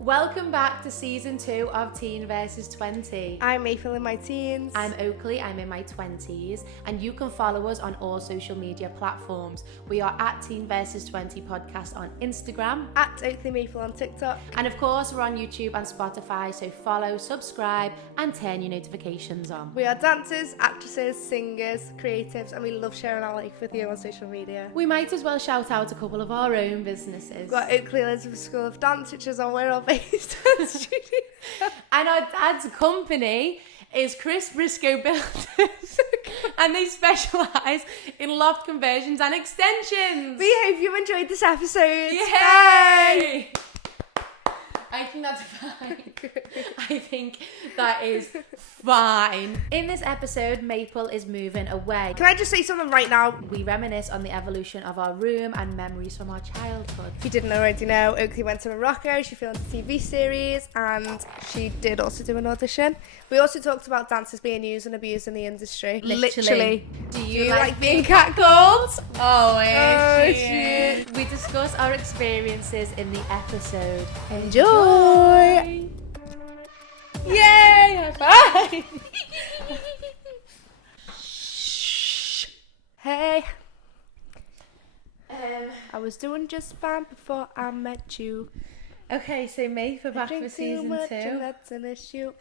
Welcome back to season 2 of Teen vs 20. I'm April in my teens. I'm Oakleigh, I'm in my 20s, and you can follow us on all social media platforms. We are at Teen vs 20 podcast on Instagram, at Oakleigh Maple on TikTok, and of course we're on YouTube and Spotify, so follow, subscribe, and turn your notifications on. We are dancers, actresses, singers, creatives, and we love sharing our life with you on social media. We might as well shout out a couple of our own businesses. We've got Oakleigh Elizabeth School of Dance, which is on where our based studio. And our dad's company is Chris Briscoe Builders, and they specialise in loft conversions and extensions. We hope you enjoyed this episode. Yay! Bye! I think that's fine. I think that is fine. In this episode, Maple is moving away. Can I just say something right now? We reminisce on the evolution of our room and memories from our childhood. If you didn't already know, Oakleigh went to Morocco, she filmed a TV series, and she did also do an audition. We also talked about dancers being used and abused in the industry. Literally. Do you like being catcalled? Oh, shit. We discuss our experiences in the episode. Enjoy! Yay! Bye! Hey. I was doing just fine before I met you. Okay, so Maeve, we're back for season 2. And that's an issue,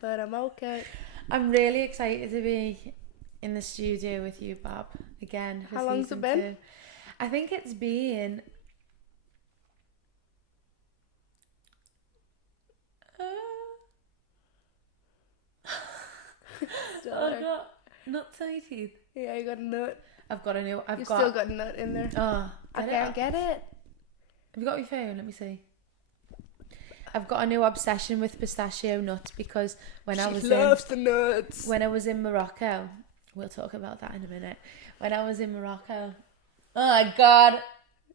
but I'm okay. I'm really excited to be in the studio with you, Bob, again. For How long's it been? 2. I think it's been... I've got nuts on my teeth. Yeah, you got a nut. I've got a new... You've still got a nut in there. Oh, I can't get it. Have you got your phone? Let me see. I've got a new obsession with pistachio nuts because when I was the nuts. When I was in Morocco, we'll talk about that in a minute. When I was in Morocco, oh my god,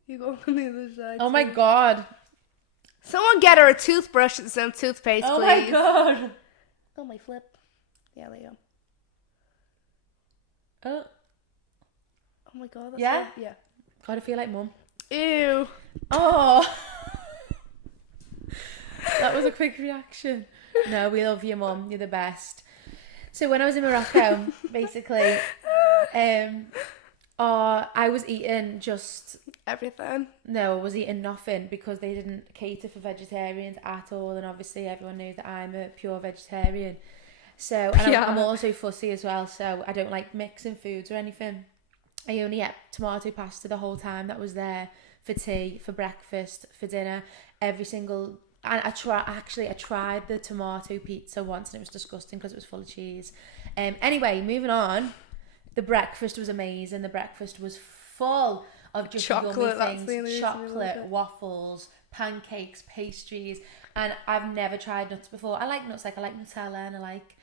you go on the other side. Oh my god, someone get her a toothbrush and some toothpaste, oh please. My god. Oh my flip. Yeah, there you go. Oh my god. That's yeah. Yeah. God, I feel like mum. Ew. Oh. That was a quick reaction. No, we love you, mum. You're the best. So when I was in Morocco, basically, I was eating just... everything. No, I was eating nothing because they didn't cater for vegetarians at all. And obviously everyone knew that I'm a pure vegetarian. So, and I'm also fussy as well. So I don't like mixing foods or anything. I only ate tomato pasta the whole time that was there, for tea, for breakfast, for dinner, every single... And I tried the tomato pizza once and it was disgusting because it was full of cheese. Anyway, moving on. The breakfast was amazing. The breakfast was full of just chocolate, yummy things. Chocolate, waffles, pancakes, pastries. And I've never tried nuts before. I like nuts, like I like Nutella and I like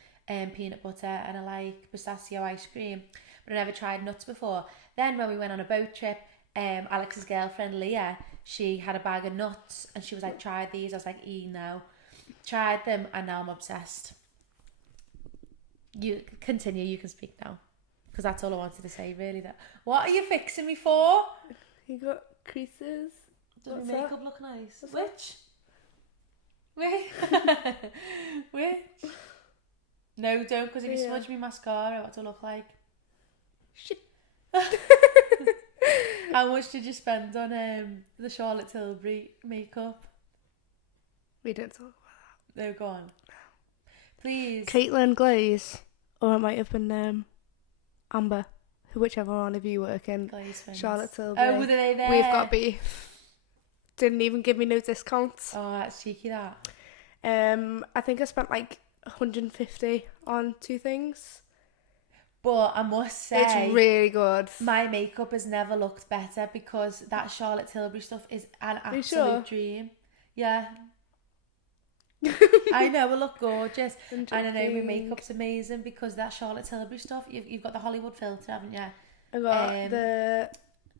peanut butter and I like pistachio ice cream. But I never tried nuts before. Then when we went on a boat trip, Alex's girlfriend Leah, she had a bag of nuts and she was like, try these. I was like, no. Tried them and now I'm obsessed. You continue, you can speak now. Because that's all I wanted to say, really. What are you fixing me for? You got creases. Does my makeup look nice? Which? Which? No, don't, because if you smudge me mascara, what's it look like? Shit. How much did you spend on the Charlotte Tilbury makeup? We didn't talk about that. No, go on. Please. Caitlin Glaze, or it might have been Amber, whichever one of you work in Charlotte Tilbury. Oh, were they there? We've got beef. Didn't even give me no discounts. Oh, that's cheeky, that. I think I spent like 150 on 2 things. But I must say, it's really good. My makeup has never looked better because that Charlotte Tilbury stuff is an absolute dream. Yeah. I know, I look gorgeous. And I know my makeup's amazing because that Charlotte Tilbury stuff, you've got the Hollywood filter, haven't you? I got the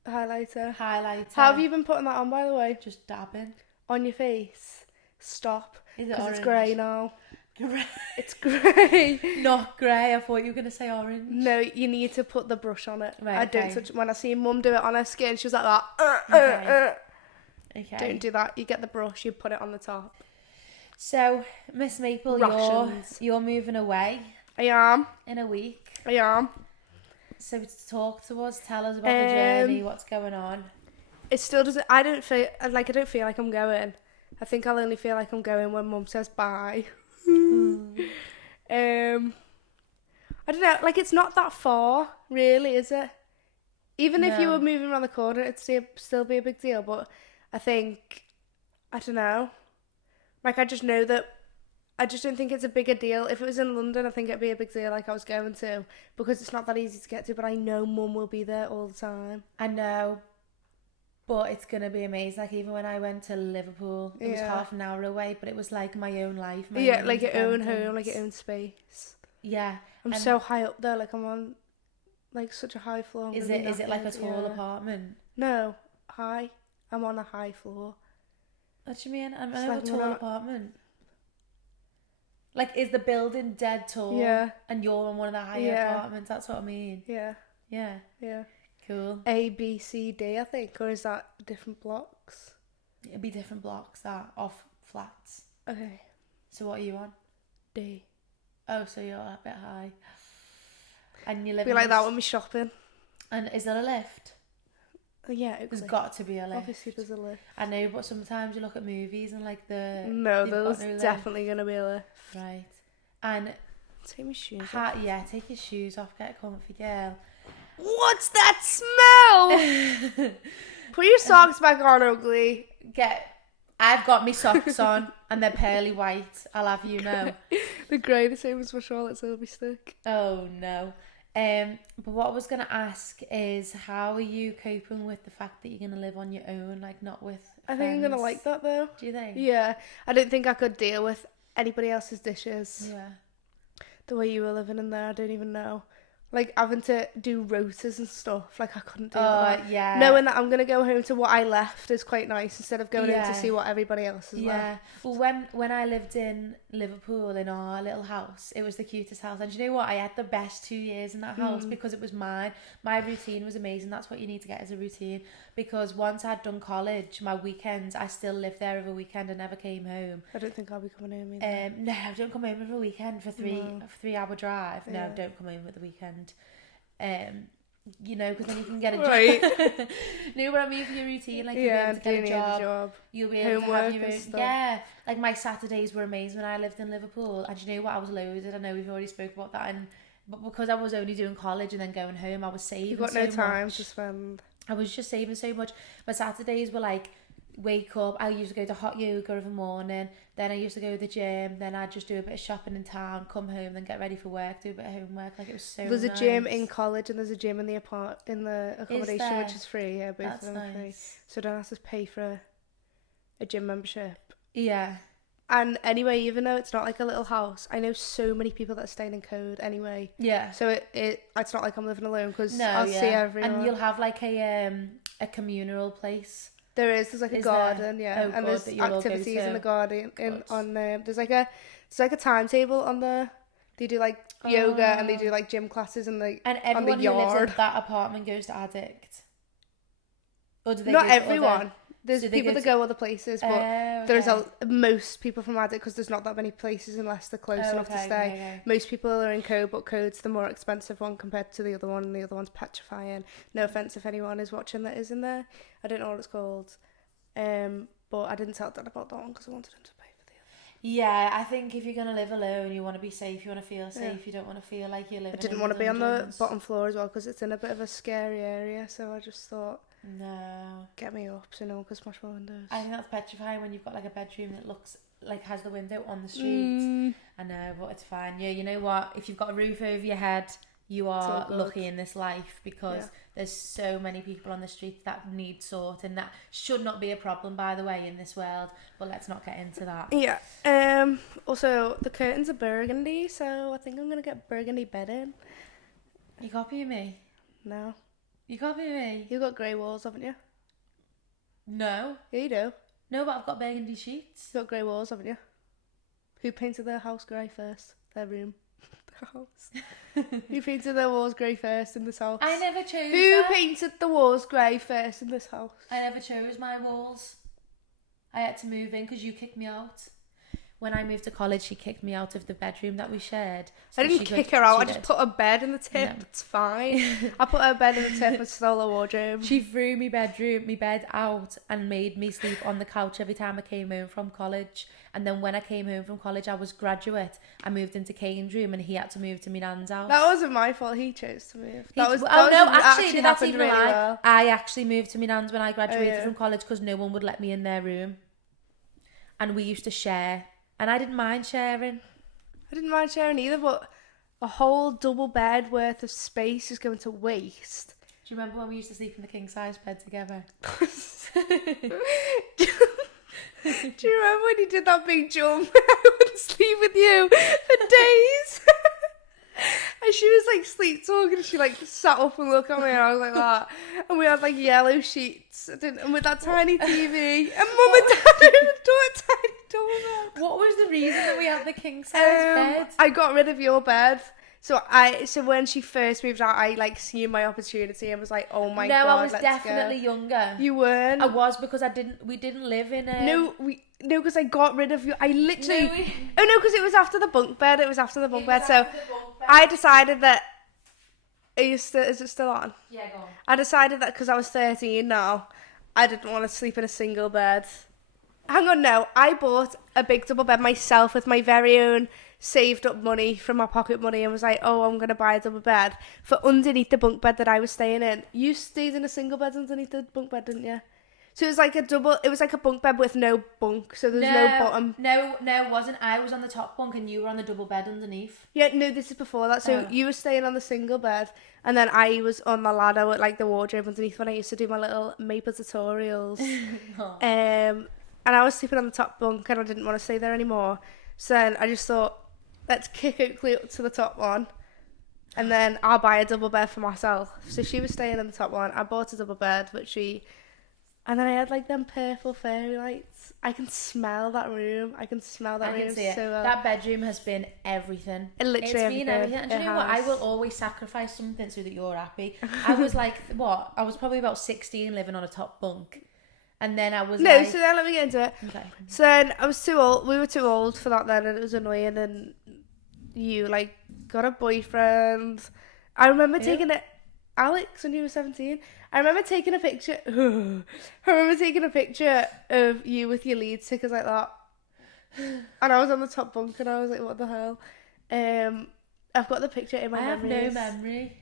highlighter. How have you been putting that on, by the way? Just dabbing. On your face. Stop. Is it because orange? It's grey now. Grey. It's grey. Not grey. I thought you were going to say orange. No, you need to put the brush on it. Right, I don't touch it. When I see Mum do it on her skin, she was like that. Okay. Don't do that. You get the brush, you put it on the top. So, Miss Maple, you're moving away. I am. In a week. I am. So talk to us. Tell us about the journey. What's going on? It still doesn't. I don't feel like I'm going. I think I'll only feel like I'm going when Mum says bye. I don't know. Like, it's not that far, really, is it? Even if you were moving around the corner, it'd still be a big deal. But I think, I don't know. Like, I just know that I just don't think it's a bigger deal. If it was in London, I think it'd be a big deal, like I was going to, because it's not that easy to get to, but I know Mum will be there all the time. I know, but it's going to be amazing. Like, even when I went to Liverpool, it was half an hour away, but it was like my own life. Like your own home, like your own space. Yeah. I'm so high up there, like I'm on like such a high floor. Is it like a tall apartment? No, high. I'm on a high floor. What do you mean? I'm in a tall apartment. Like, is the building dead tall? Yeah. And you're in one of the higher apartments? That's what I mean. Yeah. Yeah. Yeah. Cool. A, B, C, D, I think. Or is that different blocks? It'd be different blocks, that, off flats. Okay. So what are you on? D. Oh, so you're a bit high. And you live be like that when we're shopping. And is there a lift? Yeah, there's got to be a lift. Obviously there's a lift. I know, but sometimes you look at movies and like No, there's definitely going to be a lift. Right. And take my shoes off. Yeah, take your shoes off, get a comfy girl. What's that smell? Put your socks back on, Oakleigh. I've got my socks on and they're pearly white, I'll have you know. They're grey, the same as my Charlotte Tilbury stick. Oh no. But what I was going to ask is, how are you coping with the fact that you're going to live on your own, like not with friends? I think I'm going to like that though. Do you think? Yeah. I don't think I could deal with anybody else's dishes. Yeah. The way you were living in there, I don't even know. Like, having to do rotas and stuff, like I couldn't deal with that. Yeah. Knowing that I'm going to go home to what I left is quite nice, instead of going in to see what everybody else has left. Well, when I lived in Liverpool in our little house, it was the cutest house. And do you know what? I had the best 2 years in that house because it was mine. My routine was amazing. That's what you need to get, as a routine. Because once I'd done college, my weekends, I still lived there over a weekend and never came home. I don't think I'll be coming home either. No, don't come home over a weekend for 3-hour drive. No, don't come home at the weekend. You know, because then you can get a job. Right. Know what I mean, for your routine? Like, you'll be able to get a job. You'll be able to have your own. Yeah. Like, my Saturdays were amazing when I lived in Liverpool. And you know what? I was loaded. I know we've already spoke about that. But because I was only doing college and then going home, I was saving. You've got no time to spend. I was just saving so much. My Saturdays were like, wake up, I used to go to hot yoga of a morning, then I used to go to the gym, then I'd just do a bit of shopping in town, come home, then get ready for work, do a bit of homework. Like, it was so There's nice. a gym in college and there's a gym in the accommodation, which is free. Yeah, both That's of them are free. So don't have to pay for a gym membership. Yeah. And anyway, even though it's not like a little house, I know so many people that are staying in Code anyway. Yeah. So it's not like I'm living alone, because I'll see everyone. And you'll have like a communal place. There's like a garden, and there's activities in the garden. There's like a timetable on there. They do like yoga and they do like gym classes and everyone on the yard. Who lives in that apartment goes to Addict. Or do they Not everyone. There's people that go other places, but there's most people from Addict, because there's not that many places unless they're close enough to stay. Okay. Most people are in Code, but Code's the more expensive one compared to the other one, and the other one's petrifying. No offence if anyone is watching that is in there. I don't know what it's called. But I didn't tell Dad about that one because I wanted him to pay for the other. Yeah, I think if you're going to live alone, you want to be safe, you want to feel safe, you don't want to feel like you're living. I didn't want to be on the bottom floor as well, because it's in a bit of a scary area, so I just thought, no, get me up so no one can smash my windows. I think that's petrifying when you've got like a bedroom that looks like has the window on the street. I know, but it's fine. Yeah, you know what? If you've got a roof over your head, you are lucky in this life, because there's so many people on the streets that need sorting. That should not be a problem, by the way, in this world, but let's not get into that. Yeah. Also, the curtains are burgundy, so I think I'm going to get burgundy bedding. You copying me? No. You copying me? You've got grey walls, haven't you? No. Yeah, you do. No, but I've got burgundy sheets. You've got grey walls, haven't you? Who painted their house grey first? Their room. Their house. Who painted their walls grey first in this house? I never chose Who painted the walls grey first in this house? I never chose my walls. I had to move in because you kicked me out. when I moved to college, she kicked me out of the bedroom that we shared. So I didn't kick her out. I just put a bed in the tip. No. It's fine. I put her bed in the tip and stole her wardrobe. She threw my bed out and made me sleep on the couch every time I came home from college. And then when I came home from college, I was graduate. I moved into Kane's room and he had to move to my nan's house. That wasn't my fault. He chose to move. Actually, that's even a lie. Well. I actually moved to my nan's when I graduated from college because no one would let me in their room. And we used to share. And I didn't mind sharing. I didn't mind sharing either, but a whole double bed worth of space is going to waste. Do you remember when we used to sleep in the king size bed together? Do you remember when you did that big jump? I would sleep with you for days. And she was like sleep talking and she like sat up and looked at me and I was like that. And we had like yellow sheets and with that tiny TV. And Mum and Dad had a tiny double bed. What was the reason that we had the king size bed? I got rid of your bed. So when she first moved out, I like seen my opportunity and was like, oh my God, no, I was let's definitely go. younger. You weren't. I was because we didn't live in a... No, because I got rid of you. I literally... Oh no, because it was after the bunk bed. So I decided that... Is it still on? Yeah, go on. I decided that because I was 13 now, I didn't want to sleep in a single bed. Hang on, no. I bought a big double bed myself with my very own saved up money from my pocket money and was like, oh, I'm going to buy a double bed for underneath the bunk bed that I was staying in. You stayed in a single bed underneath the bunk bed, didn't you? So it was like a bunk bed with no bunk, so there's no bottom. No, it wasn't. I was on the top bunk and you were on the double bed underneath. Yeah, no, this is before that. So you were staying on the single bed and then I was on the ladder with like the wardrobe underneath when I used to do my little Maple tutorials. And I was sleeping on the top bunk and I didn't want to stay there anymore. So then I just thought, let's kick Oakleigh up to the top one and then I'll buy a double bed for myself. So she was staying in the top one. I bought a double bed, and then I had like them purple fairy lights. I can smell that room. I can see it. So well. That bedroom has been everything. It's been everything. And do you know what? I will always sacrifice something so that you're happy. I was like, I was probably about 16 living on a top bunk. And then I was so then let me get into it. Okay. So then I was too old. We were too old for that then and it was annoying and you like got a boyfriend. I remember taking it, Alex, when you were 17. I remember taking a picture of you with your lead stickers like that. And I was on the top bunk and I was like, what the hell? I've got the picture in my memories. I have no memory.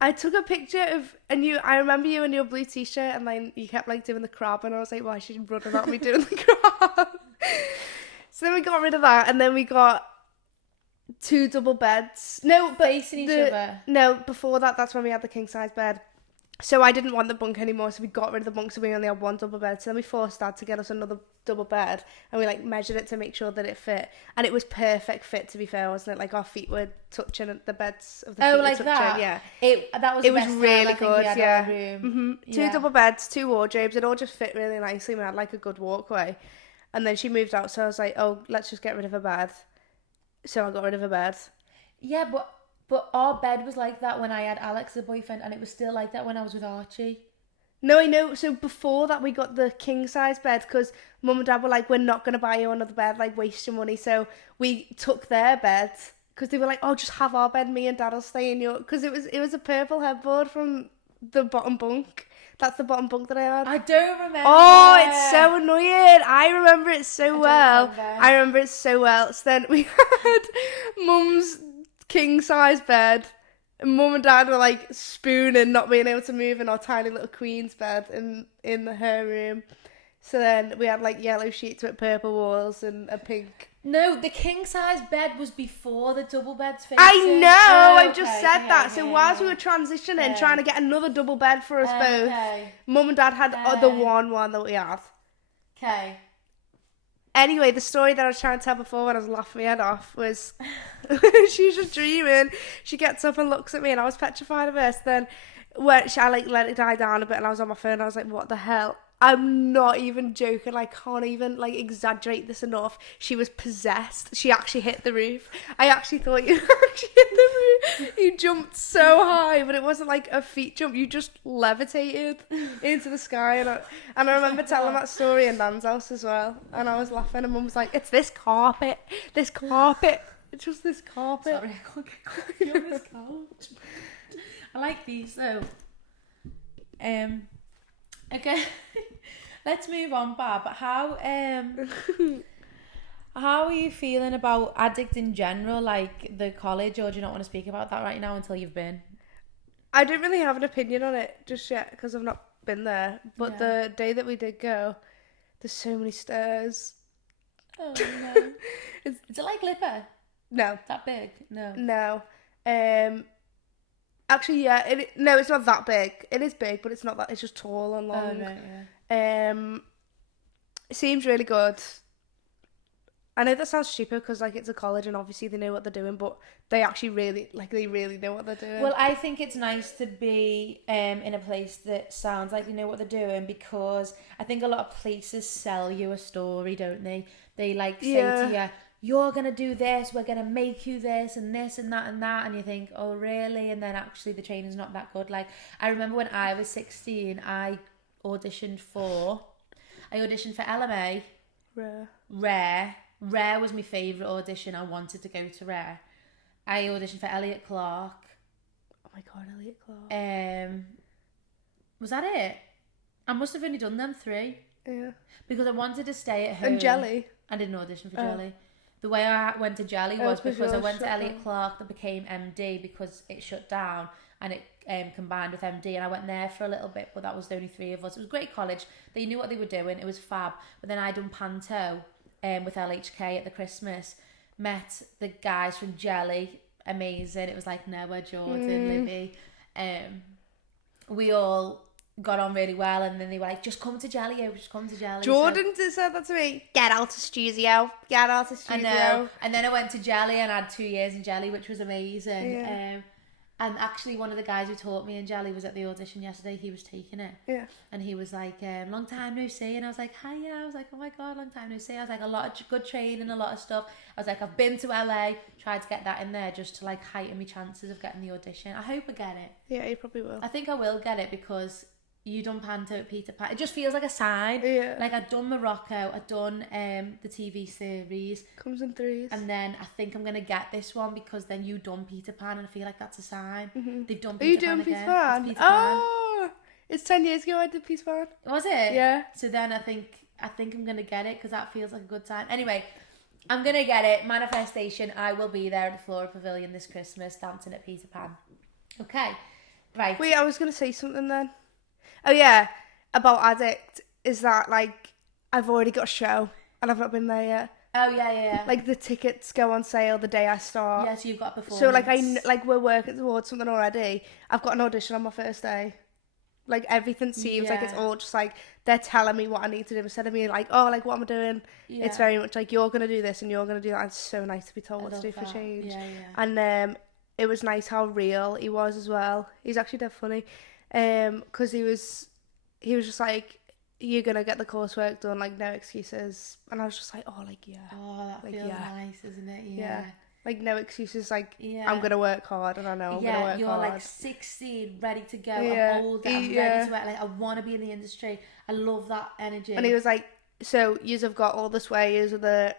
I took a picture of, I remember you in your blue t-shirt and then you kept like doing the crab and I was like, why should you run about me doing the crab? So then we got rid of that and then we got 2 double beds. No, but facing each other. No, before that's when we had the king size bed. So I didn't want the bunk anymore, so we got rid of the bunk, so we only had 1 double bed. So then we forced Dad to get us another double bed, and we like measured it to make sure that it fit, and it was perfect fit. To be fair, wasn't it? Like our feet were touching at the beds of the feet. Oh, like touching, that. Yeah. It was really good. Yeah. Room. 2 double beds, 2 wardrobes. It all just fit really nicely. We had like a good walkway, and then she moved out, so I was like, oh, let's just get rid of a bed. So I got rid of a bed. Yeah, but our bed was like that when I had Alex as a boyfriend, and it was still like that when I was with Archie. No, I know. So before that, we got the king size bed because Mum and Dad were like, we're not going to buy you another bed, like waste your money. So we took their bed because they were like, oh, just have our bed. Me and Dad will stay in your... Because it was a purple headboard from the bottom bunk. That's the bottom bunk that I had. I don't remember. Oh, it's so annoying. I remember it so well. I remember it so well. So then we had Mum's king size bed. Mum and Dad were like spooning, not being able to move in our tiny little queen's bed in her room. So then we had like yellow sheets with purple walls and a pink. No, the king size bed was before the double beds facing. I know, I've just said that. So whilst we were transitioning, trying to get another double bed for us both, Mum and Dad had the one that we had. Okay. Anyway, the story that I was trying to tell before when I was laughing my head off was she was just dreaming. She gets up and looks at me and I was petrified of her. So then I like let it die down a bit and I was on my phone and I was like, what the hell? I'm not even joking. I can't even like exaggerate this enough. She was possessed. She actually hit the roof. I actually thought you actually hit the roof. You jumped so high, but it wasn't like a feet jump. You just levitated into the sky. And I remember telling that story in Nan's house as well. And I was laughing, and Mum was like, "It's this carpet. This carpet. It's just this carpet." Sorry, I can't get coffee on this couch. I like these though. Okay, let's move on, Bab. How are you feeling about Addict in general, like the college, or do you not want to speak about that right now until you've been? I don't really have an opinion on it just yet because I've not been there. But the day that we did go, there's so many stairs. Oh no! Is it like Lipper? No. That big? No. No. Actually, yeah. No, it's not that big. It is big, but it's not that. It's just tall and long. Oh, right, yeah. It seems really good. I know that sounds stupid because like it's a college and obviously they know what they're doing, but they actually really know what they're doing. Well, I think it's nice to be in a place that sounds like they know what they're doing, because I think a lot of places sell you a story, don't they? They like say to you, "You're going to do this, we're going to make you this and this and that and that." And you think, "Oh, really?" And then actually the training's not that good. Like, I remember when I was 16, I auditioned for LMA. Rare was my favourite audition. I wanted to go to Rare. I auditioned for Elliot Clark. Oh my God, Elliot Clark. Was that it? I must have only done them 3. Yeah. Because I wanted to stay at home. And Jelly? I didn't audition for Jelly. The way I went to Jelly was because I went to Elliot Clark that became MD because it shut down and it combined with MD, and I went there for a little bit, but that was the only 3 of us. It was a great college. They knew what they were doing. It was fab. But then I done Panto with LHK at the Christmas. Met the guys from Jelly. Amazing. It was like Noah, Jordan, Libby. We all got on really well, and then they were like, "Just come to Jelly, just come to Jelly." Jordan said that to me. Get out of studio. I know. And then I went to Jelly and I had 2 years in Jelly, which was amazing. Yeah. And actually one of the guys who taught me in Jelly was at the audition yesterday. He was taking it. Yeah. And he was like, "Long time no see." And I was like, "Hiya." I was like, "Oh my God, long time no see." I was like, a lot of good training, a lot of stuff. I was like, I've been to LA, tried to get that in there just to like heighten my chances of getting the audition. I hope I get it. Yeah, you probably will. I think I will get it because you done Panto at Peter Pan. It just feels like a sign. Yeah. Like I'd done Morocco, I'd done the TV series. Comes in 3s. And then I think I'm gonna get this one because then you done Peter Pan, and I feel like that's a sign. Mm-hmm. They've done Are you Peter Pan doing Peter again. Pan? It's Peter Pan. Oh, it's 10 years ago I did Peter Pan. Was it? Yeah. So then I think I'm gonna get it because that feels like a good time. Anyway, I'm gonna get it. Manifestation. I will be there at the Flora Pavilion this Christmas, dancing at Peter Pan. Okay, right. Wait, I was gonna say something then. Oh yeah, about Addict is that like I've already got a show and I've not been there yet. Oh yeah. Like the tickets go on sale the day I start. Yeah, so you've got a performance. So like we're working towards something already. I've got an audition on my first day. Like everything seems like it's all just like they're telling me what I need to do instead of me like, oh, like what am I doing? Yeah. It's very much like you're gonna do this and you're gonna do that. It's so nice to be told what to do for change. Yeah. And it was nice how real he was as well. He's actually dead funny. Because he was just like, you're gonna get the coursework done, like no excuses. And I was just like, oh, like yeah. Oh, that like, feels nice, isn't it? Yeah. Like no excuses, like I'm gonna work hard and I know I'm gonna work hard. You're like 16, ready to go. I'm older, I'm ready to work. Like I want to be in the industry. I love that energy. And he was like, so yous have got all this way, yous are the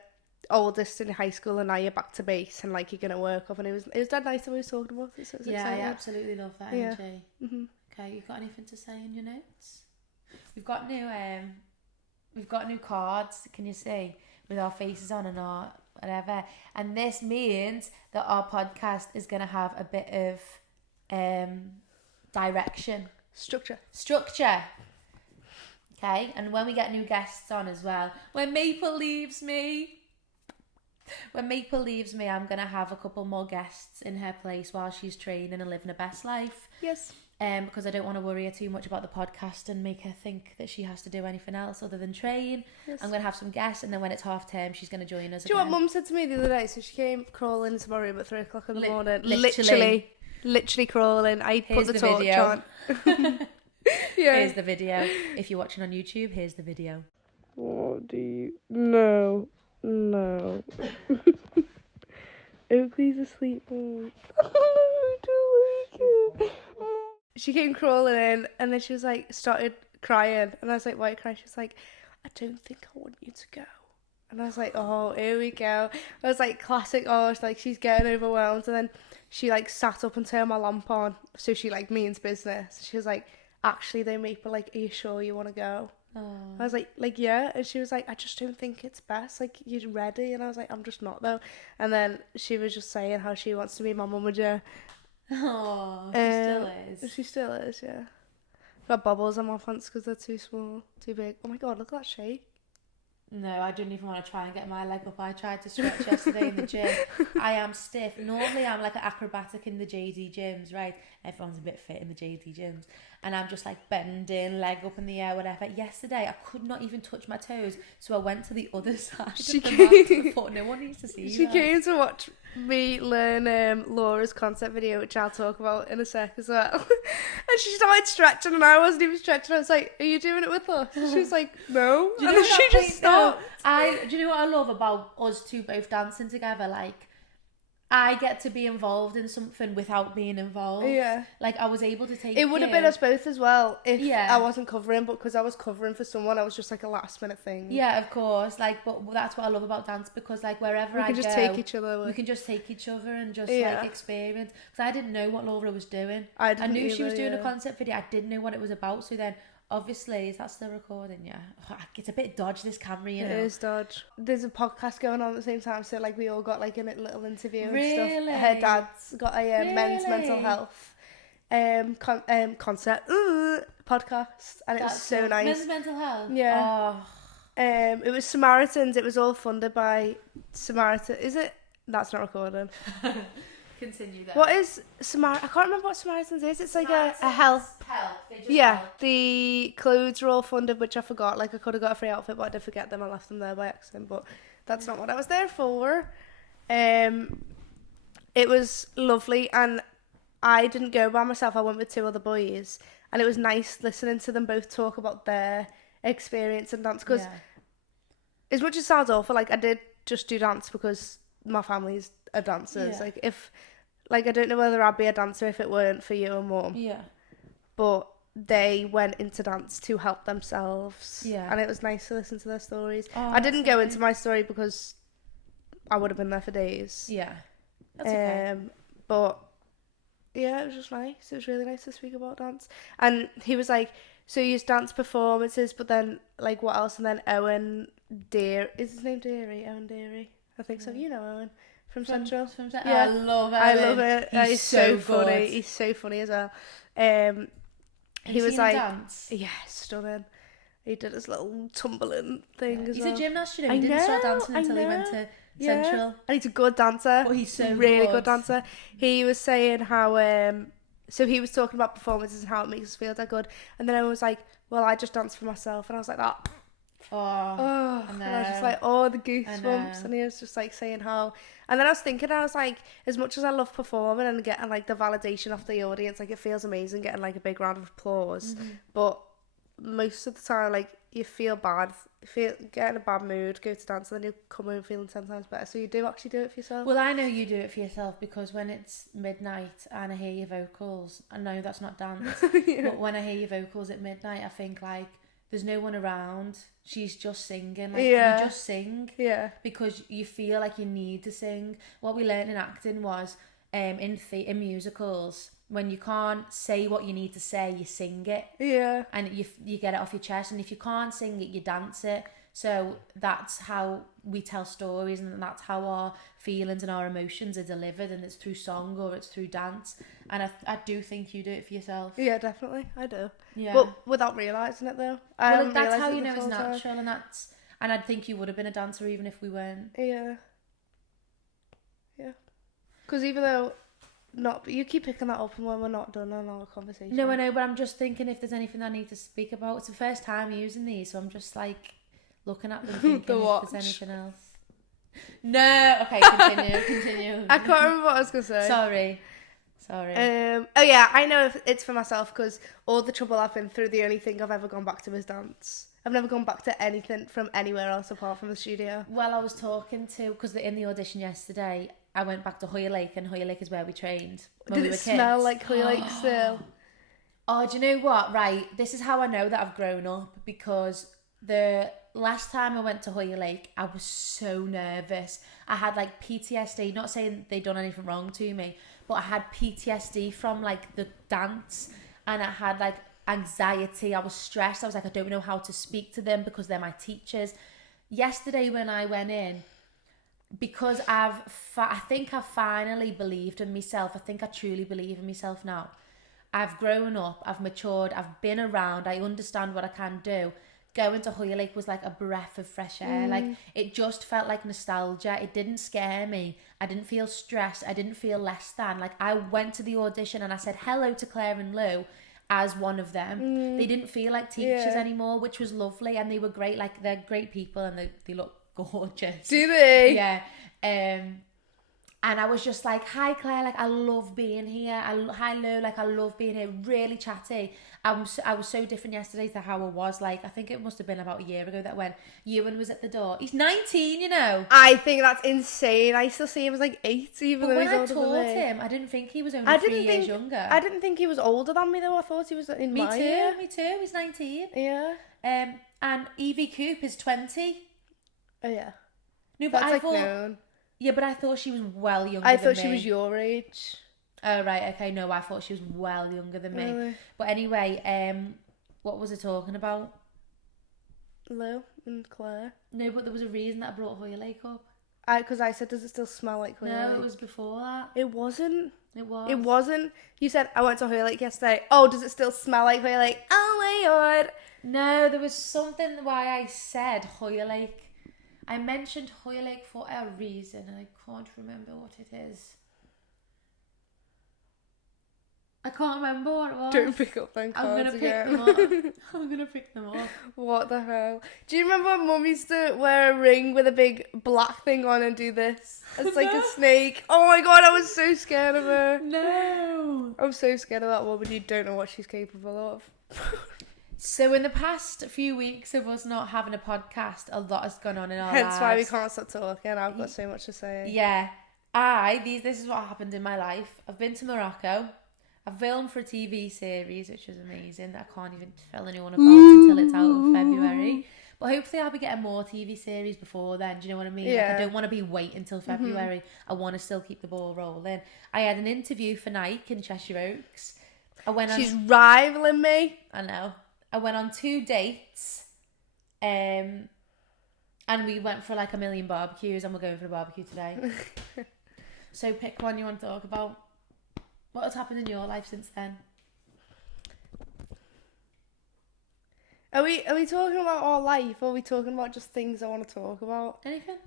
oldest in high school and now you're back to base and like you're gonna work up. And it was dead nice the way he was talking about it. So it was exciting. I absolutely love that energy. Mm-hmm. Okay, you've got anything to say in your notes? We've got new cards, can you see, with our faces on and our whatever. And this means that our podcast is going to have a bit of direction. Structure. Okay, and when we get new guests on as well, when Maple leaves me, I'm going to have a couple more guests in her place while she's training and living her best life. Yes. Because I don't want to worry her too much about the podcast and make her think that she has to do anything else other than train. Yes. I'm going to have some guests, and then when it's half term, she's going to join us. Do you know what Mum said to me the other day? So she came crawling into my room at 3 o'clock in the morning. Literally crawling. I put the torch on. Yeah. Here's the video. If you're watching on YouTube, here's the video. What do you... No. Oakleigh's asleep. She came crawling in and then she was like, started crying. And I was like, why are you crying? She was like, I don't think I want you to go. And I was like, oh, here we go. I was like, classic, she's getting overwhelmed. And then she like sat up and turned my lamp on. So she like means business. She was like, actually though, mate, but like, are you sure you want to go? Oh. I was like, yeah. And she was like, I just don't think it's best. Like, you're ready. And I was like, I'm just not though. And then she was just saying how she wants to be my mummager. Oh, she still is. She still is, yeah. Got bubbles on my pants because they're too small, too big. Oh my god, look at that shape. No, I didn't even want to try and get my leg up. I tried to stretch yesterday in the gym. I am stiff. Normally I'm like an acrobatic in the JD gyms, right? Everyone's a bit fit in the JD gyms. And I'm just like bending, leg up in the air, whatever. Yesterday I could not even touch my toes. So I went to the other side of the mat. I thought, no one needs to see She came to watch me learn Laura's concept video, which I'll talk about in a sec as well. And she started stretching and I wasn't even stretching. I was like, are you doing it with us? She was like, no. Do you know and then she just stopped. Do you know what I love about us two both dancing together? Like, I get to be involved in something without being involved. Yeah. Like, I was able to take it. Would have been us both as well if I wasn't covering, but because I was covering for someone, I was just like a last minute thing. Yeah, of course. Like, but that's what I love about dance, because like wherever I go, we can just take each other away. We can just take each other and just like experience. Because I didn't know what Laura was doing. I knew she was doing a concept video. I didn't know what it was about. So then, obviously, is that still recording? Yeah. It's a bit dodgy, this camera, you know. It is dodge. There's a podcast going on at the same time, so like we all got like a little interview and really? stuff. Her dad's got a men's mental health concept podcast, and it was so nice. Men's mental health? Yeah. Oh. It was Samaritans. It was all funded by Samaritan. Is it? That's not recording. Continue then. What is I can't remember what Samaritans is. It's like a health. Help. The clothes were all funded, which I forgot. Like I could have got a free outfit, but I did forget them. I left them there by accident. But that's not what I was there for. It was lovely, and I didn't go by myself. I went with two other boys, and it was nice listening to them both talk about their experience in dance. Because as much as it sounds awful, like I did just do dance because my family's are dancers. Like if. Like, I don't know whether I'd be a dancer if it weren't for you and Mum. Yeah. But they went into dance to help themselves. Yeah. And it was nice to listen to their stories. Oh, I didn't go into my story because I would have been there for days. Yeah. That's okay. But, yeah, it was just nice. It was really nice to speak about dance. And he was like, so you use dance performances, but then, like, what else? And then Owen Deary. Is his name Deary? Owen Deary? I think so. You know Owen. From Central. Yeah. I love it. I love it. He's so funny. Good. He's so funny as well. He was like, dance? Yeah, stunning. He did his little tumbling thing as he's well. He's a gymnast, you know. He didn't start dancing until he went to Central. And he's a good dancer. Oh, he's so really good dancer. He was saying how so he was talking about performances and how it makes us feel that good. And then I was like, well, I just dance for myself. And I was like, that. And I was just like, the goosebumps. And he was just like saying how. And then I was thinking, I was like, as much as I love performing and getting like the validation off the audience, like it feels amazing getting like a big round of applause. Mm-hmm. But most of the time, like you feel bad, get in a bad mood, go to dance, and then you come home feeling 10 times better. So you do actually do it for yourself? Well, I know you do it for yourself because when it's midnight and I hear your vocals, I know that's not dance, but when I hear your vocals at midnight, I think like, there's no one around. She's just singing. Like, you just sing. Yeah. Because you feel like you need to sing. What we learned in acting was, in musicals, when you can't say what you need to say, you sing it. Yeah. And you get it off your chest. And if you can't sing it, you dance it. So that's how we tell stories, and that's how our feelings and our emotions are delivered, and it's through song or it's through dance. And I do think you do it for yourself. Yeah, definitely, I do. Yeah, but without realising it though. Well, that's how you know it's natural, and I think you would have been a dancer even if we weren't. Yeah. Because even though you keep picking that up when we're not done on our conversation. No, I know, but I'm just thinking if there's anything I need to speak about. It's the first time using these, so I'm just like. Looking at them thinking if there's anything else. No, okay, continue. I can't remember what I was going to say. Sorry. Sorry. Oh yeah, I know if it's for myself because all the trouble I've been through, the only thing I've ever gone back to is dance. I've never gone back to anything from anywhere else apart from the studio. Well, I was talking to, because in the audition yesterday, I went back to Oakleigh, and Oakleigh is where we trained when Did we it were smell kids. like Oakleigh still? Oh, do you know what? Right, this is how I know that I've grown up, because the last time I went to Oakleigh, I was so nervous. I had like PTSD, not saying they'd done anything wrong to me, but I had PTSD from like the dance, and I had like anxiety. I was stressed. I was like, I don't know how to speak to them because they're my teachers. Yesterday when I went in, because I think I've finally believed in myself. I think I truly believe in myself now. I've grown up, I've matured, I've been around, I understand what I can do. Going to Oakleigh was like a breath of fresh air. Like, it just felt like nostalgia. It didn't scare me. I didn't feel stressed. I didn't feel less than. Like, I went to the audition and I said hello to Claire and Lou as one of them. They didn't feel like teachers anymore, which was lovely, and they were great. Like, they're great people and they look gorgeous. Do they? Yeah. And I was just like, hi Claire, like I love being here. Hi Lou, like I love being here. Really chatty. I was so different yesterday to how I was. Like, I think it must have been about a year ago that when Ewan was at the door. He's 19, you know. I think that's insane. I still see him as like 8, even But though when he's I older taught than me. him, I didn't think he was only 3 years younger. I didn't think he was older than me though. I thought he was in my year. Me too. He's 19. Yeah. And Evie Coop is 20. Oh yeah. No, but That's I like thought. known. Yeah, but I thought she was well younger I than thought me. she was your age. Oh, right, okay, no, I thought she was well younger than me. Really? But anyway, what was I talking about? Lou and Claire. No, but there was a reason that I brought Oakleigh up. Because I said, does it still smell like Oakleigh? No, it was before that. It wasn't. It was. It wasn't. You said, I went to Oakleigh yesterday. Oh, does it still smell like Oakleigh? Oh my god. No, there was something why I said Oakleigh. I mentioned Oakleigh for a reason, and I can't remember what it is. I can't remember what it was. Don't pick up them cards again. I'm gonna pick them up. What the hell? Do you remember when Mum used to wear a ring with a big black thing on and do this? It's like a snake. Oh my god, I was so scared of her. No. I'm so scared of that woman. You don't know what she's capable of. So in the past few weeks of us not having a podcast, a lot has gone on in our lives. Hence why we can't stop talking. I've got so much to say. Yeah. This is what happened in my life. I've been to Morocco. I've filmed for a TV series, which was amazing. That I can't even tell anyone about until it's out in February. But hopefully I'll be getting more TV series before then. Do you know what I mean? Yeah. Like, I don't want to be waiting until February. I want to still keep the ball rolling. I had an interview for Nike in Cheshire Oaks. She's rivaling me. I know. I went on 2 dates. And we went for like a million barbecues, and we're going for a barbecue today. So pick one you want to talk about. What has happened in your life since then? Are we talking about our life, or are we talking about just things I want to talk about? Anything.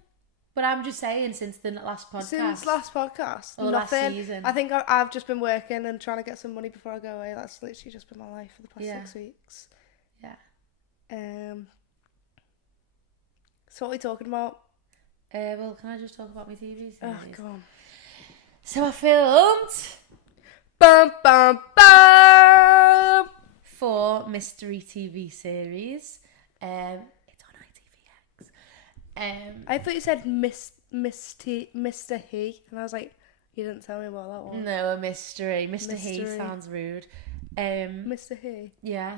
But I'm just saying, since the last podcast. Since last podcast? Or nothing. last season. I think I've just been working and trying to get some money before I go away. That's literally just been my life for the past 6 weeks. Yeah. So what are we talking about? Well, can I just talk about my TV series? Oh, go on. So I filmed Bum, bum, bum! 4 mystery TV series. It's on ITVX. I thought you said Mr. He, and I was like, you didn't tell me about that one. No, a mystery. Mr. He sounds rude. Mr. He? Yeah.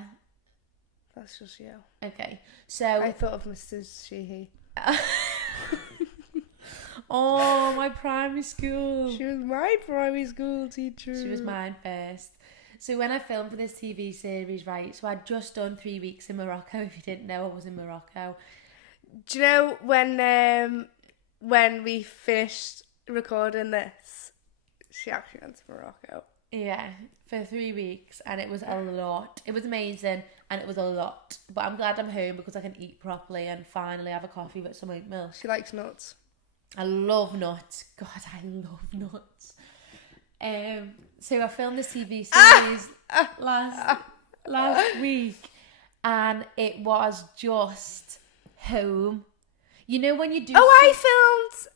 That's just you. Okay. So I thought of Mr. She-He. Oh, my primary school. She was my primary school teacher. She was mine first. So when I filmed for this TV series, right, so I'd just done 3 weeks in Morocco. If you didn't know, I was in Morocco. Do you know when we finished recording this, she actually went to Morocco? Yeah, for 3 weeks, and it was a lot. It was amazing, and it was a lot. But I'm glad I'm home because I can eat properly and finally have a coffee with some oat milk. She likes nuts. I love nuts. God, I love nuts. So I filmed this TV series last week, and it was just home. You know when you do... I filmed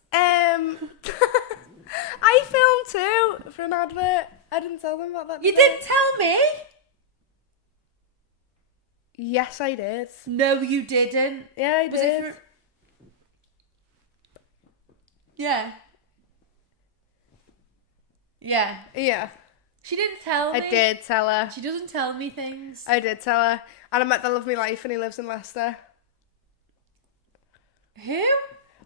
I filmed too for an advert. I didn't tell them about that. You didn't tell me? Yes, I did. No, you didn't. Yeah, I did. Yeah. Yeah. Yeah. She didn't tell me. I did tell her. She doesn't tell me things. I did tell her. And I met the love of my life and he lives in Leicester. Who?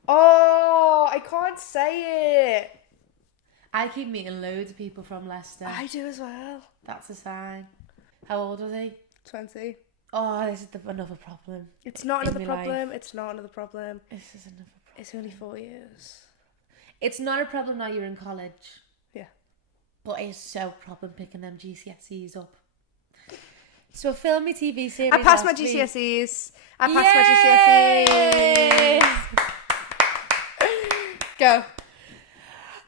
Oh, I can't say it. I keep meeting loads of people from Leicester. I do as well. That's a sign. How old was he? 20. Oh, this is another problem. It's not another problem. Life. It's not another problem. This is another problem. It's only 4 years. It's not a problem now you're in college. Yeah. But it's so a problem picking them GCSEs up. So I filmed my TV series. I passed my GCSEs. I passed my GCSEs. Go.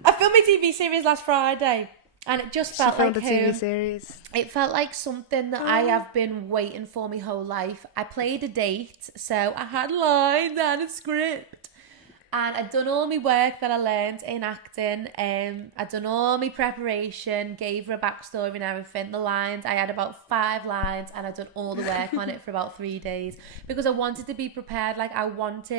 I filmed my TV series last Friday, and it just felt like a TV series. It felt like something that I have been waiting for my whole life. I played a date, so I had lines and a script, and I'd done all my work that I learned in acting. I'd done all my preparation, gave her a backstory and everything. The lines, I had about 5 lines, and I'd done all the work on it for about 3 days because I wanted to be prepared. Like I want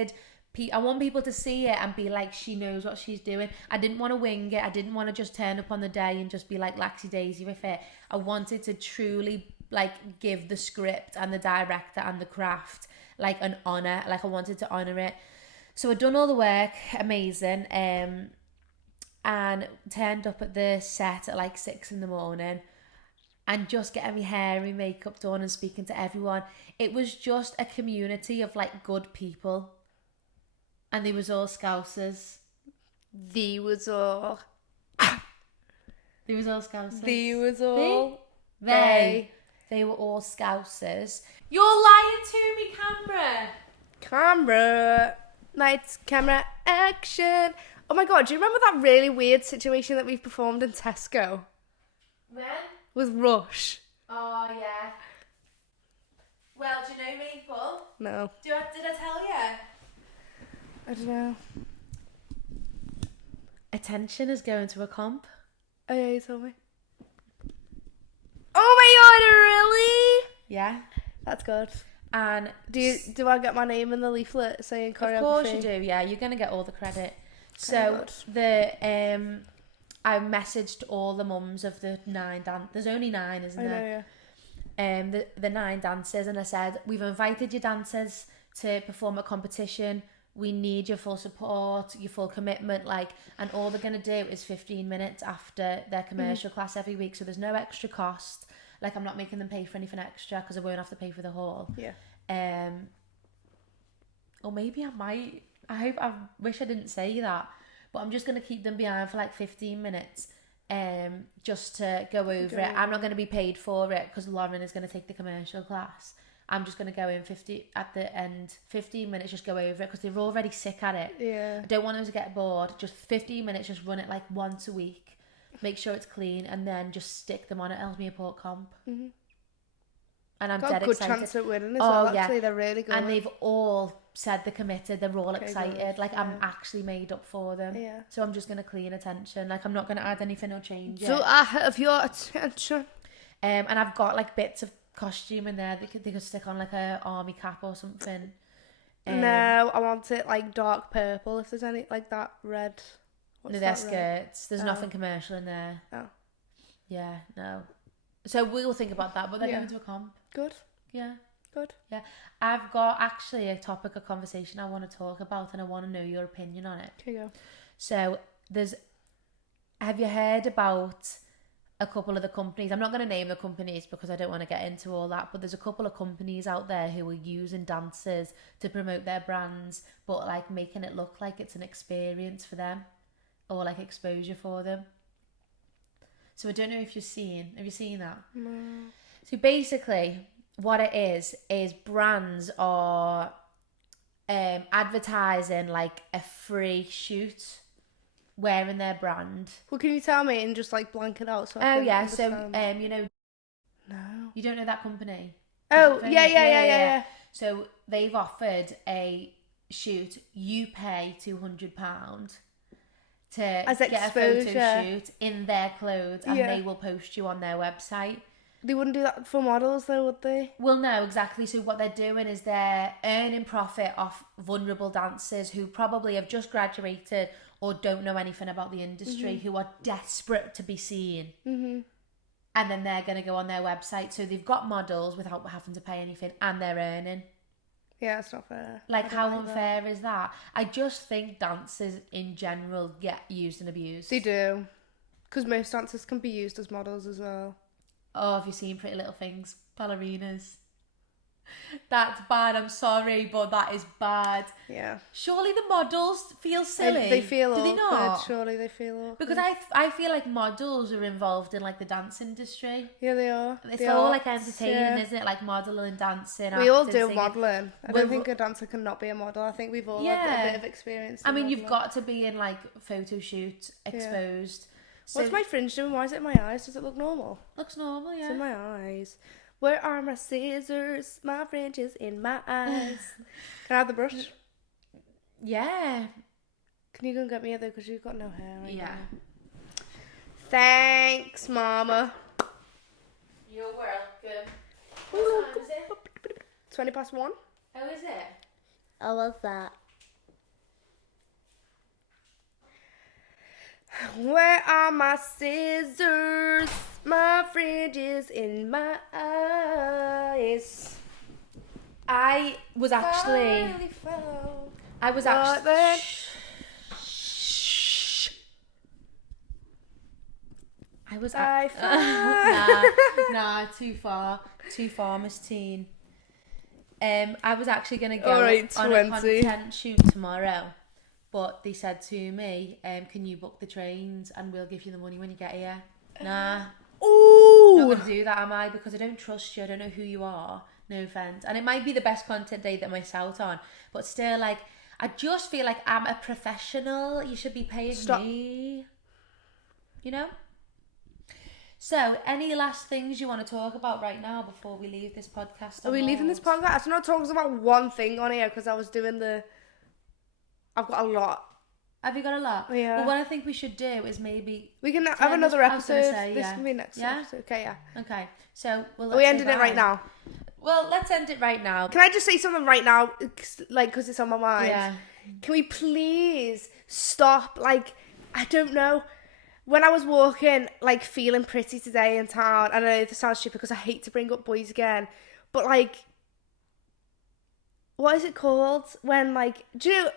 people to see it and be like, she knows what she's doing. I didn't want to wing it. I didn't want to just turn up on the day and just be like laxy daisy with it. I wanted to truly like give the script and the director and the craft like an honour. Like I wanted to honour it. So I'd done all the work, amazing, and turned up at the set at like 6 a.m. and just getting my hair and my makeup done and speaking to everyone. It was just a community of like good people. And they was all Scousers. They was all Scousers. They were all Scousers. You're lying to me, Camera. Lights, camera, action. Oh my god, do you remember that really weird situation that we performed in Tesco? When? With Rush. Oh, yeah. Well, do you know Maple? No. Did I tell you? I don't know. Attention is going to a comp. Oh yeah, you told me. Oh my god, really? Yeah. That's good. And do I get my name in the leaflet saying choreography? Of course you do, yeah. You're going to get all the credit. So I messaged all the mums of the 9 there's only 9, isn't there? I know, yeah. The 9 dancers, and I said, we've invited your dancers to perform a competition. We need your full support, your full commitment, and all they're going to do is 15 minutes after their commercial class every week, so there's no extra cost. I'm not making them pay for anything extra because I won't have to pay for the hall. Yeah. Or maybe I might. I wish I didn't say that, but I'm just going to keep them behind for 15 minutes just to go over it. I'm not going to be paid for it because Lauren is going to take the commercial class. I'm just going to go in 15 minutes, just go over it because they're already sick at it. Yeah. I don't want them to get bored. Just 15 minutes, just run it once a week. Make sure it's clean and then just stick them on it. Helps me a port comp. Mm-hmm. And I'm dead excited. Got a good chance at winning as well, actually. Yeah. They're really good. And they've all said they're committed. They're all excited. Good. I'm actually made up for them. Yeah. So I'm just going to clean attention. I'm not going to add anything or change it. So I have your attention. And I've got bits of costume in there. They could stick on a army cap or something. No, I want it dark purple. If there's any that red. No, they're skirts. There's nothing commercial in there. Oh. Yeah, no. So we'll think about that, but they're going to a comp. Good. Yeah. Good. Yeah. I've got actually a topic of conversation I want to talk about and I want to know your opinion on it. Okay, go. So have you heard about a couple of the companies? I'm not going to name the companies because I don't want to get into all that, but there's a couple of companies out there who are using dancers to promote their brands, but making it look like it's an experience for them or exposure for them. So I don't know if have you seen that? No. So basically what it is brands are advertising a free shoot wearing their brand. Well, can you tell me and just blank it out so I can understand? So No. You don't know that company? Oh, yeah. So they've offered a shoot. You pay £200 to As get exposure. a photo shoot in their clothes, and they will post you on their website. They wouldn't do that for models though, would they? Well, no, exactly. So what they're doing is they're earning profit off vulnerable dancers who probably have just graduated or don't know anything about the industry, who are desperate to be seen. And then they're going to go on their website. So they've got models without having to pay anything, and they're earning. Yeah, it's not fair. Like, how unfair is that? I just think dancers in general get used and abused. They do. Because most dancers can be used as models as well. Oh, have you seen Pretty Little Things? Ballerinas. That's bad, I'm sorry, but that is bad. Yeah. Surely the models feel silly. They feel awkward. Do they not? Surely they feel awkward. Because I feel like models are involved in like the dance industry. Yeah, they are. It's all like entertaining, isn't it? Like modelling, dancing, we all acting, do singing. modelling. I don't think a dancer can not be a model. I think we've all had a bit of experience. I mean, modelling. you've got to be in like photo shoots, exposed. So what's my fringe doing? Why is it in my eyes? Does it look normal? Looks normal, yeah. It's in my eyes. Where are my scissors? My fringe is in my eyes. Can I have the brush? Yeah. Can you go and get me other? Because you've got no hair. Right Yeah. now. Thanks, Mama. You're welcome. What time is it? 1:20. Oh, is it? I love that. Where are my scissors? My fringe is in my eyes. I was actually. I was actually. I was. Nah, too far, Miss Teen. I was actually gonna go on a content shoot tomorrow, but they said to me, "Can you book the trains and we'll give you the money when you get here?" Nah. Ooh. Not gonna do that, am I? Because I don't trust you. I don't know who you are. No offense. And it might be the best content day that I miss out on, but still, like, I just feel like I'm a professional. You should be paying me. You know? So, any last things you want to talk about right now before we leave this podcast? Are we leaving this podcast? I'm not talking about one thing on here because I was doing I've got a lot. Have you got a lot? Yeah. Well, what I think we should do is maybe... We can have another episode. This can be next Yeah? episode. Okay, yeah. Okay. So, Are we ending it right now? Well, let's end it right now. Can I just say something right now? Like, because it's on my mind. Yeah. Can we please stop, like, I don't know, when I was walking, like, feeling pretty today in town, I know this sounds stupid because I hate to bring up boys again, but, like, what is it called? When, like, do you know,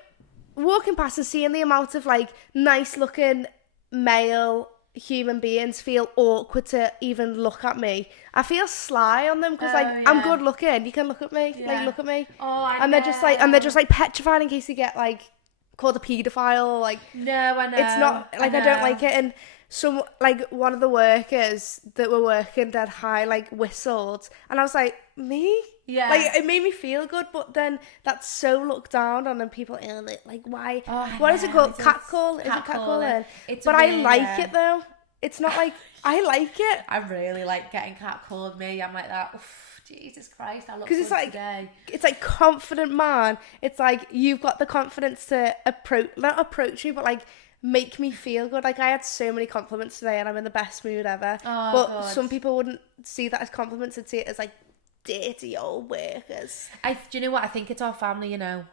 walking past and seeing the amount of, like, nice-looking male human beings feel awkward to even look at me. I feel sly on them because, I'm good looking. You can look at me. Yeah. Like, look at me. Oh, I and know. they're just like petrified in case you get like called a paedophile. Like, no, I know. It's not like I don't like it. And some like one of the workers that were working dead high like whistled, and I was like, me? Yeah. Like it made me feel good, but then that's so looked down on, and people like, why? Oh, What is it called? Catcall? Is it catcalling? But I like it though. It's not like I like it. I really like getting catcalled. Me, I'm like that. Oof, Jesus Christ, I look Because good it's like today. It's like confident man. It's like you've got the confidence to not approach me, but like make me feel good. Like I had so many compliments today, and I'm in the best mood ever. Oh, but God. some people wouldn't see that as compliments and see it as like dirty old workers. Do you know what? I think it's our family. You know,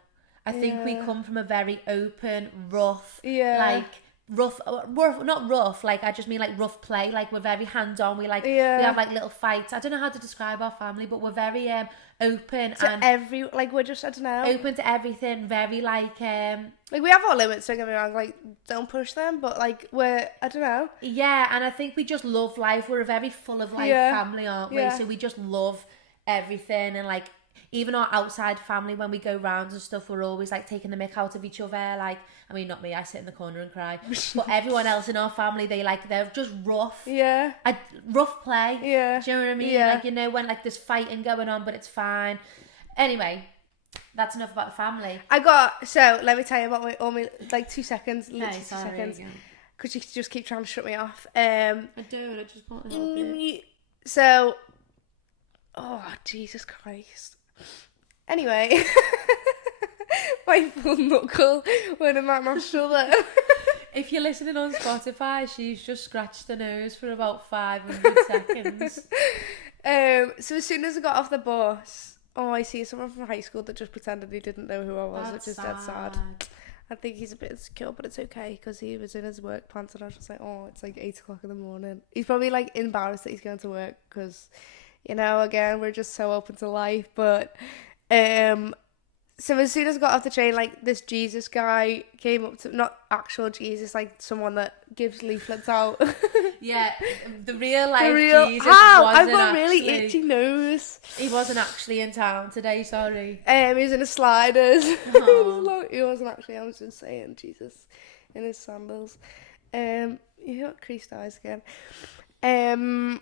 I think we come from a very open, rough, like. Rough, not rough, like I just mean like rough play, like we're very hands-on, we have like little fights. I don't know how to describe our family, but we're very open to and we're just, I don't know, open to everything, very like we have our limits, don't get me wrong, like don't push them, but like we're, I don't know. Yeah, and I think we just love life. We're a very full of life family, aren't we? So we just love everything, and like even our outside family, when we go round and stuff, we're always like taking the mick out of each other. Like, I mean, not me, I sit in the corner and cry. But everyone else in our family, they're just rough. Yeah. Rough play. Yeah. Do you know what I mean? Yeah. Like, you know, when like there's fighting going on, but it's fine. Anyway, that's enough about the family. So let me tell you about all my, like 2 seconds, literally 2 sorry, seconds. yeah. Because you just keep trying to shut me off. I don't, I just can't help it. So, oh, Jesus Christ. Anyway, my full knuckle went in my shoulder. If you're listening on Spotify, she's just scratched her nose for about 500 seconds. So as soon as I got off the bus, I see someone from high school that just pretended he didn't know who I was, which is dead sad. I think he's a bit insecure, but it's okay because he was in his work pants and I was just like, oh, it's like 8 o'clock in the morning. He's probably like embarrassed that he's going to work because, you know, again, we're just so open to life. But so as soon as I got off the train, like this Jesus guy came up to, not actual Jesus, like someone that gives leaflets out. Yeah, the real life Jesus How? wasn't I've got really actually, itchy nose. He wasn't actually in town today, sorry. He was in his sliders. Oh. He wasn't actually, I was just saying, Jesus, in his sandals. You got creased eyes again.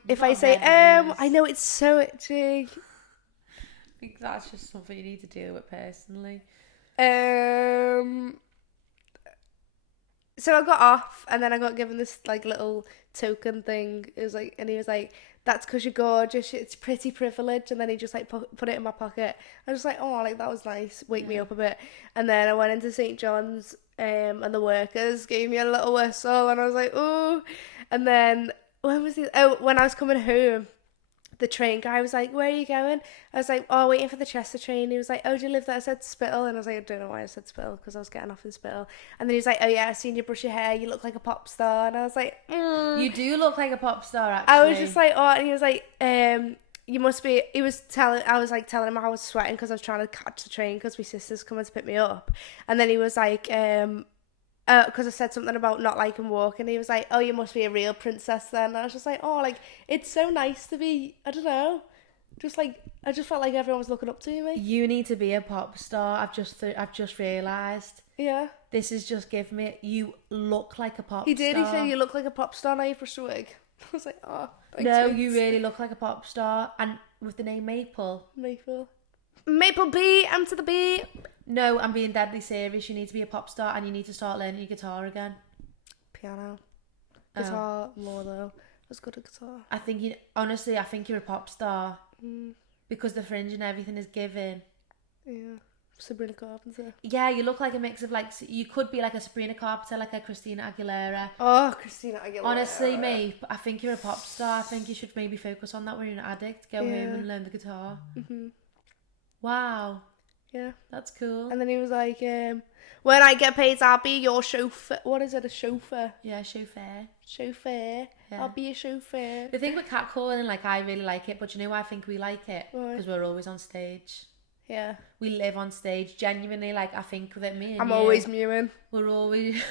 If I say, I know it's so itchy. I think that's just something you need to deal with personally. So I got off and then I got given this like little token thing. It was like, and he was like, "That's because you're gorgeous. It's pretty privilege." And then he just like put it in my pocket. I was just like, "Oh, like that was nice. Wake me up a bit." And then I went into St. John's, and the workers gave me a little whistle, and I was like, "Oh." And then when I was coming home, the train guy was like, "Where are you going?" I was like, "Oh, waiting for the Chester train." He was like, "Oh, do you live there?" I said Spittle, and I was like, "I don't know why I said Spittle because I was getting off in Spittle." And then he was like, "Oh yeah, I've seen you brush your hair. You look like a pop star." And I was like, You do look like a pop star, actually. I was just like, "Oh," and he was like, "You must be." I was telling him how I was sweating because I was trying to catch the train because my sister's coming to pick me up, and then he was like, because I said something about not liking walking. He was like, "Oh, you must be a real princess then." And I was just like, "Oh, like it's so nice to be." I don't know, just like I just felt like everyone was looking up to me. You need to be a pop star. I've just realised. Yeah. This is just giving me. You look like a pop star. He did. He said you look like a pop star. Now you've brushed your wig. I was like, "Oh, thanks, no, mates." you really look like a pop star, and with the name Maple. Maple B, M to the B. No, I'm being deadly serious. You need to be a pop star and you need to start learning your guitar again. Piano. Guitar more though. I was good at guitar. I think I think you're a pop star. Because the fringe and everything is given. Yeah. Sabrina Carpenter. Yeah, you look like a mix of like, you could be like a Sabrina Carpenter, like a Christina Aguilera. Oh, Christina Aguilera. Honestly, mate, I think you're a pop star. I think you should maybe focus on that when you're an addict. Go home and learn the guitar. Mm-hmm. Wow. Yeah. That's cool. And then he was like, when I get paid, I'll be your chauffeur. What is it, a chauffeur? Yeah, chauffeur. Chauffeur. Yeah. I'll be a chauffeur. The thing with catcalling, like, I really like it, but you know why I think we like it? Because we're always on stage. Yeah. We live on stage. Genuinely, like, I think that me and I'm always mewing. We're always...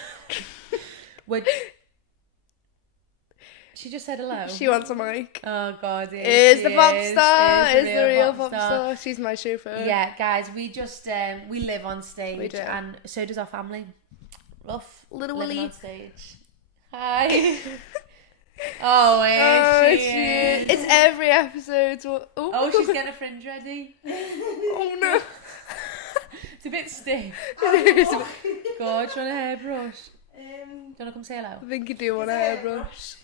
She just said hello. She wants a mic. Oh, God. Is the pop star. Is the real pop star. She's my chauffeur. Yeah, guys, we just, we live on stage. We do. And so does our family. Rough. Little living Willie. on stage. Hi. Oh, she is. It's every episode. Oh, she's getting a fringe ready. Oh, no. It's a bit stiff. God, do you want a hairbrush? Do you want to come say hello? I think you do want a hairbrush.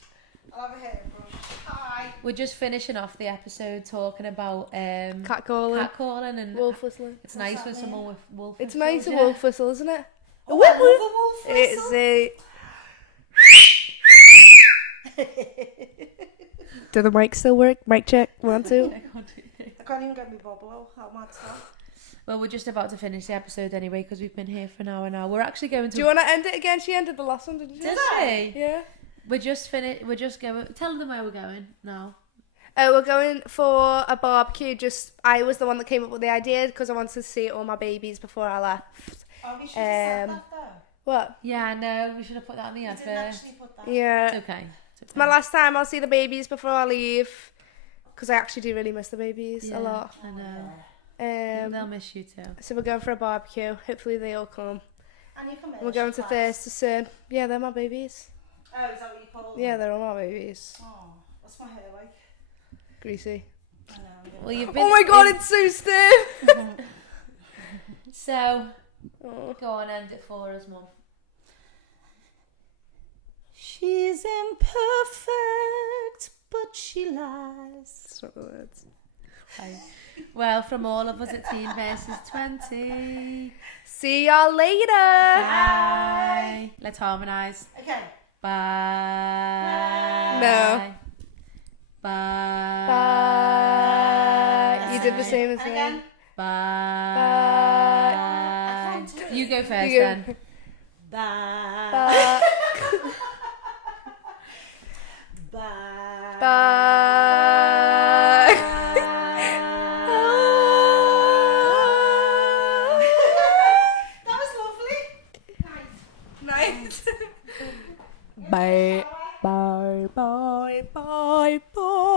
I'll have a hairbrush. Hi. We're just finishing off the episode talking about catcalling and wolf whistling. It's nice with someone with wolf It's whistles, nice a wolf whistle, isn't it? Oh, I love a wolf whistle. It's a... Do the mic still work? Mic check. 1, 2. I can't even get my bubble out. How mad's that? Well, we're just about to finish the episode anyway because we've been here for an hour now. We're actually going to... Do you want to end it again? She ended the last one, didn't she? Did she? Yeah. We're just going... Tell them where we're going now. We're going for a barbecue. I was the one that came up with the idea because I wanted to see all my babies before I left. Oh, we should have said that though. What? Yeah, I know. We should have put that on the We didn't advert. actually put that. Yeah. It's okay. It's my last time I'll see the babies before I leave because I actually do really miss the babies a lot. I know. They'll miss you too. So we're going for a barbecue. Hopefully they all come. And you come in. We're going to Thursday soon. Yeah, they're my babies. Oh, is that what you call them? Yeah, they're all my babies. Oh, what's my hair like? Greasy. I know. Well, you've been... Oh my god, it's so stiff! So, go on, end it for us, Mum. She's imperfect, but she lies. That's not the words. Well, from all of us at Teen versus 20. See y'all later. Bye. Let's harmonise. Okay. Bye. No. Bye. Bye. You did the same as And me. again. Bye. Bye. I can't do it. You go first You go. then. Bye. Bye. Bye. Bye. That was lovely. Nice. Bye. Bye. Bye. Bye. Bye.